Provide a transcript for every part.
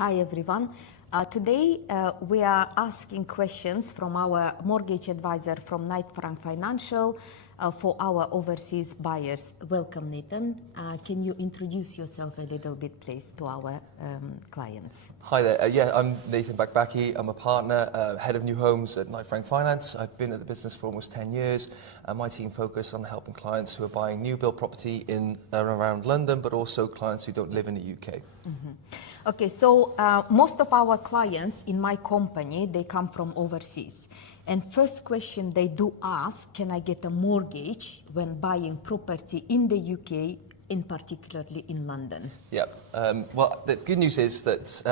Hi everyone. Today we are asking questions from our mortgage advisor from Knight Frank Financial for our overseas buyers. Welcome, Nathan. Can you introduce yourself a little bit, please, to our clients? Hi there. I'm Nathan Bakhbakhi. I'm a partner, head of new homes at Knight Frank Finance. I've been at the business for almost 10 years. My team focus on helping clients who are buying new build property in and around London, but also clients who don't live in the UK. Okay, so most of our clients in my company, they come from overseas. And first question they do ask, can I get a mortgage when buying property in the UK, in particularly in London? Yeah, well, the good news is that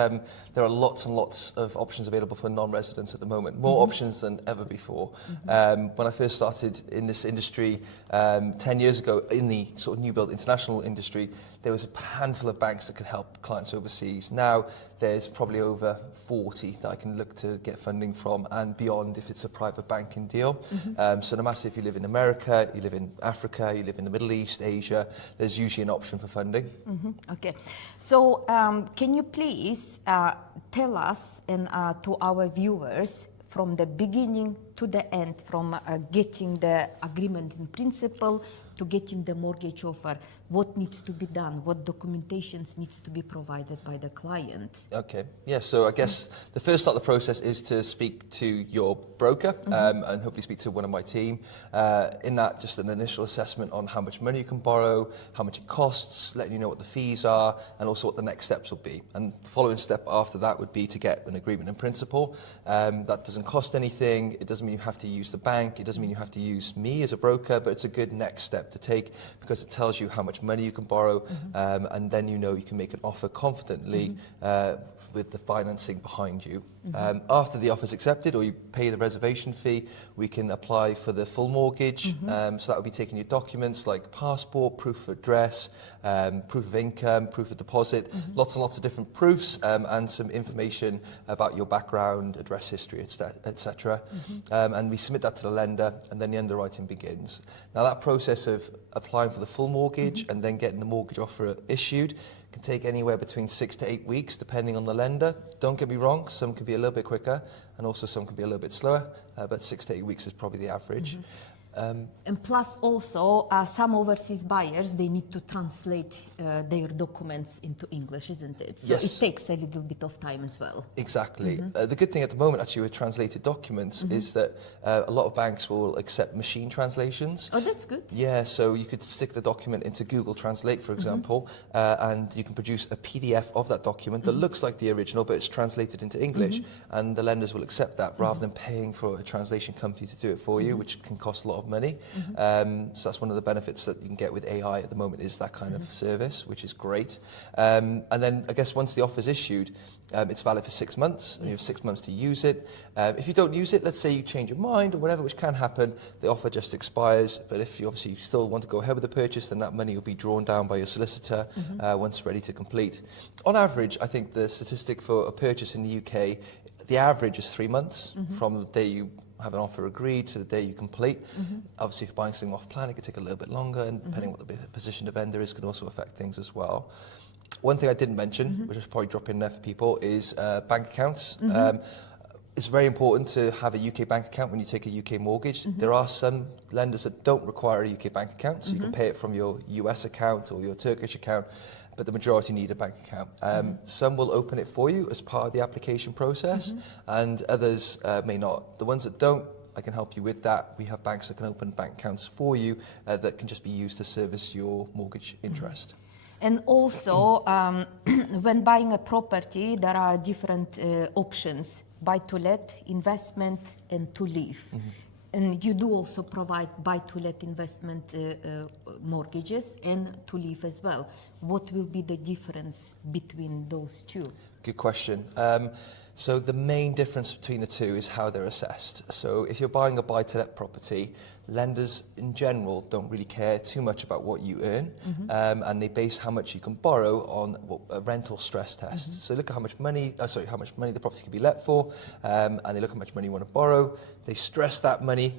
there are lots and lots of options available for non-residents at the moment, more options than ever before. When I first started in this industry 10 years ago, in the sort of new build international industry, there was a handful of banks that could help clients overseas. Now there's probably over 40 that I can look to get funding from and beyond if it's a private banking deal. So no matter if you live in America, you live in Africa, you live in the Middle East, Asia, there's usually an option for funding. Okay, so can you please tell us and to our viewers from the beginning to the end, from getting the agreement in principle to getting the mortgage offer, what needs to be done, what documentations needs to be provided by the client? Okay, yeah, so I guess the first start of the process is to speak to your broker and hopefully speak to one of my team. In that, just an initial assessment on how much money you can borrow, how much it costs, letting you know what the fees are, and also what the next steps will be. And the following step after that would be to get an agreement in principle. That doesn't cost anything, it doesn't mean you have to use the bank, it doesn't mean you have to use me as a broker, but it's a good next step to take because it tells you how much money you can borrow, and then you know you can make an offer confidently with the financing behind you. After the offer is accepted or you pay the reservation fee, we can apply for the full mortgage. So that would be taking your documents like passport, proof of address, proof of income, proof of deposit, lots and lots of different proofs, and some information about your background, address history, etc. And we submit that to the lender, and then the underwriting begins. Now that process of applying for the full mortgage and then getting the mortgage offer issued can take anywhere between 6 to 8 weeks, depending on the lender. Don't get me wrong, some can be a little bit quicker, and also some can be a little bit slower, but 6 to 8 weeks is probably the average. And plus also, some overseas buyers, they need to translate their documents into English, isn't it? So Yes. it takes a little bit of time as well. Exactly. The good thing at the moment, actually, with translated documents is that a lot of banks will accept machine translations. Oh, that's good. Yeah, so you could stick the document into Google Translate, for example, and you can produce a PDF of that document that looks like the original, but it's translated into English, and the lenders will accept that rather than paying for a translation company to do it for you, which can cost a lot of money. So that's one of the benefits that you can get with AI at the moment, is that kind of service, which is great. And then I guess once the offer is issued, it's valid for 6 months, and you have 6 months to use it. If you don't use it, let's say you change your mind or whatever, which can happen, the offer just expires. But if you obviously still want to go ahead with the purchase, then that money will be drawn down by your solicitor once ready to complete. On average, I think the statistic for a purchase in the UK, the average is 3 months from the day you have an offer agreed to the day you complete. Obviously, if you're buying something off plan, it could take a little bit longer, and depending on what the position of vendor is, can also affect things as well. One thing I didn't mention, which I should probably drop in there for people, is bank accounts. It's very important to have a UK bank account when you take a UK mortgage. There are some lenders that don't require a UK bank account, so you can pay it from your US account or your Turkish account, but the majority need a bank account. Some will open it for you as part of the application process, and others may not. The ones that don't, I can help you with that. We have banks that can open bank accounts for you that can just be used to service your mortgage interest. And also, when buying a property, there are different options: buy-to-let, investment, and to live. And you do also provide buy-to-let investment mortgages and to live as well. What will be the difference between those two? Good question. So the main difference between the two is how they're assessed. So if you're buying a buy-to-let property, lenders in general don't really care too much about what you earn, and they base how much you can borrow on a rental stress test. So look at how much money, how much money the property can be let for, and they look at how much money you want to borrow. They stress that money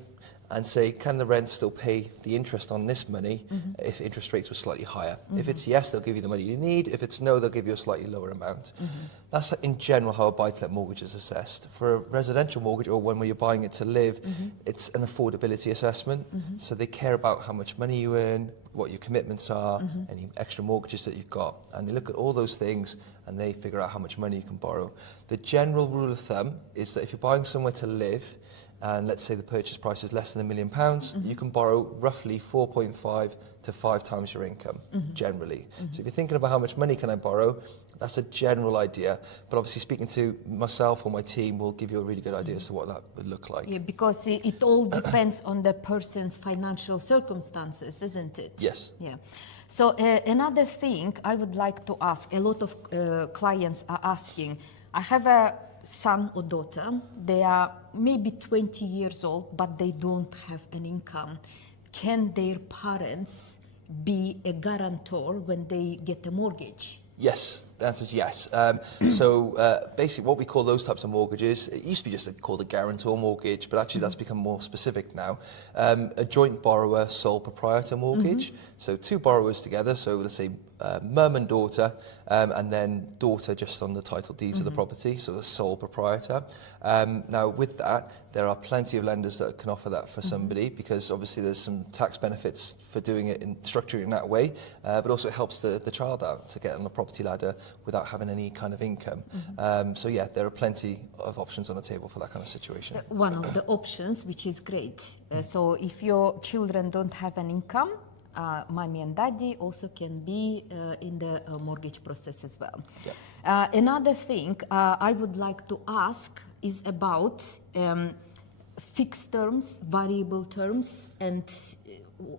and say, can the rent still pay the interest on this money if interest rates were slightly higher? If it's yes, they'll give you the money you need. If it's no, they'll give you a slightly lower amount. That's in general how a buy-to-let mortgage is assessed. For a residential mortgage or one where you're buying it to live, it's an affordability assessment. So they care about how much money you earn, what your commitments are, any extra mortgages that you've got. And they look at all those things and they figure out how much money you can borrow. The general rule of thumb is that if you're buying somewhere to live, and let's say the purchase price is less than £1 million, you can borrow roughly 4.5 to 5 times your income, generally. So if you're thinking about how much money can I borrow, that's a general idea. But obviously speaking to myself or my team will give you a really good idea as to what that would look like. Yeah, because it all depends on the person's financial circumstances, isn't it? Yes. Yeah. So another thing I would like to ask, a lot of clients are asking, I have a son or daughter, they are maybe 20 years old, but they don't have an income. Can their parents be a guarantor when they get a mortgage? Yes, the answer is yes. Basically what we call those types of mortgages, it used to be just called a guarantor mortgage, but actually that's become more specific now. A joint borrower sole proprietor mortgage, so two borrowers together, so let's say mum and daughter, and then daughter just on the title deeds of the property, so the sole proprietor. Now with that, there are plenty of lenders that can offer that for somebody, because obviously there's some tax benefits for doing it in structuring it that way, but also it helps the child out to get on the property ladder without having any kind of income. So yeah, there are plenty of options on the table for that kind of situation. One of the options, which is great. So if your children don't have an income, mommy and daddy also can be in the mortgage process as well. Yeah. Another thing I would like to ask is about fixed terms, variable terms, and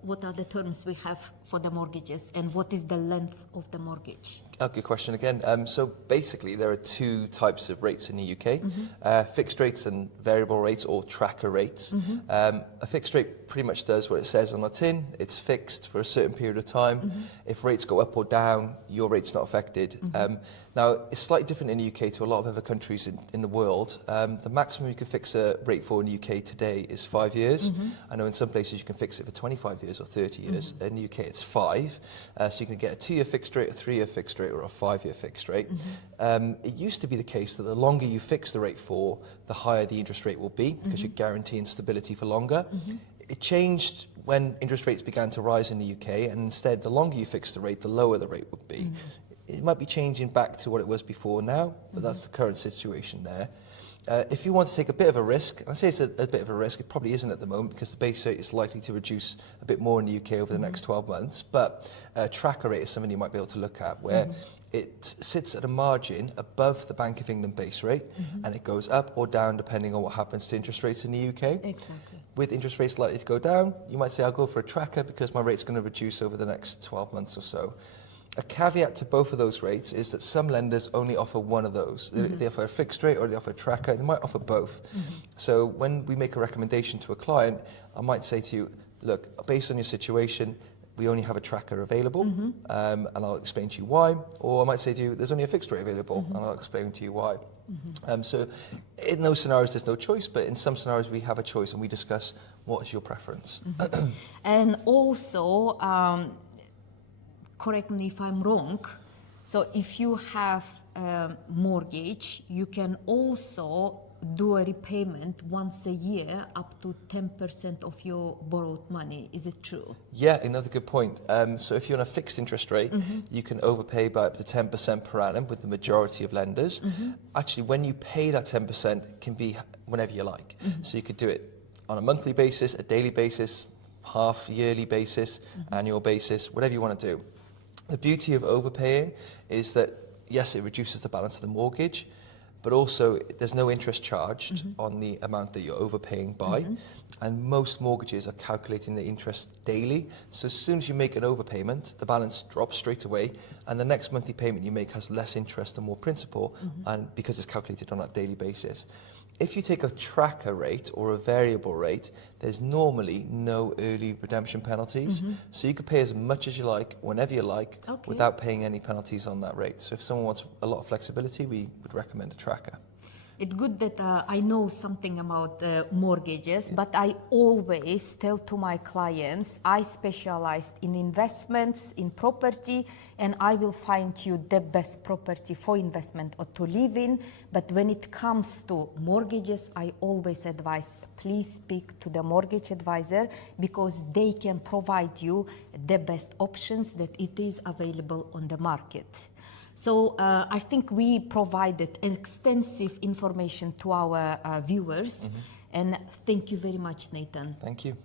what are the terms we have for the mortgages, and what is the length of the mortgage? Oh, good question again. So basically there are two types of rates in the UK, fixed rates and variable rates, or tracker rates. A fixed rate pretty much does what it says on the tin. It's fixed for a certain period of time. If rates go up or down, your rate's not affected. Now, it's slightly different in the UK to a lot of other countries in the world. The maximum you can fix a rate for in the UK today is 5 years. I know in some places you can fix it for 25 years or 30 years. In the UK it's 5. So you can get a 2-year fixed rate, a 3-year fixed rate, or a 5-year fixed rate. It used to be the case that the longer you fix the rate for, the higher the interest rate will be, because you're guaranteeing stability for longer. It changed when interest rates began to rise in the UK, and instead the longer you fix the rate, the lower the rate would be. It might be changing back to what it was before now, but that's the current situation there. If you want to take a bit of a risk, and I say it's a bit of a risk, it probably isn't at the moment because the base rate is likely to reduce a bit more in the UK over the next 12 months, but a tracker rate is something you might be able to look at, where it sits at a margin above the Bank of England base rate, and it goes up or down depending on what happens to interest rates in the UK. Exactly. With interest rates likely to go down, you might say, I'll go for a tracker because my rate's going to reduce over the next 12 months or so. A caveat to both of those rates is that some lenders only offer one of those. They offer a fixed rate or they offer a tracker. They might offer both. So when we make a recommendation to a client, I might say to you, look, based on your situation, we only have a tracker available, and I'll explain to you why. Or I might say to you, there's only a fixed rate available, and I'll explain to you why. So in those scenarios, there's no choice, but in some scenarios, we have a choice, and we discuss what is your preference. And also, correct me if I'm wrong, so if you have a mortgage, you can also do a repayment once a year up to 10% of your borrowed money. Is it true? Yeah, another good point. So if you're on a fixed interest rate, you can overpay by up to 10% per annum with the majority of lenders. Actually, when you pay that 10%, it can be whenever you like. So you could do it on a monthly basis, a daily basis, half-yearly basis, annual basis, whatever you want to do. The beauty of overpaying is that, yes, it reduces the balance of the mortgage, but also there's no interest charged on the amount that you're overpaying by. And most mortgages are calculating the interest daily. So as soon as you make an overpayment, the balance drops straight away, and the next monthly payment you make has less interest and more principal, and because it's calculated on a daily basis. If you take a tracker rate or a variable rate, there's normally no early redemption penalties. So you could pay as much as you like, whenever you like, without paying any penalties on that rate. So if someone wants a lot of flexibility, we would recommend a tracker. It's good that I know something about mortgages, but I always tell to my clients, I specialized in investments, in property, and I will find you the best property for investment or to live in. But when it comes to mortgages, I always advise, please speak to the mortgage advisor, because they can provide you the best options that it is available on the market. So I think we provided extensive information to our viewers, and thank you very much, Nathan. Thank you.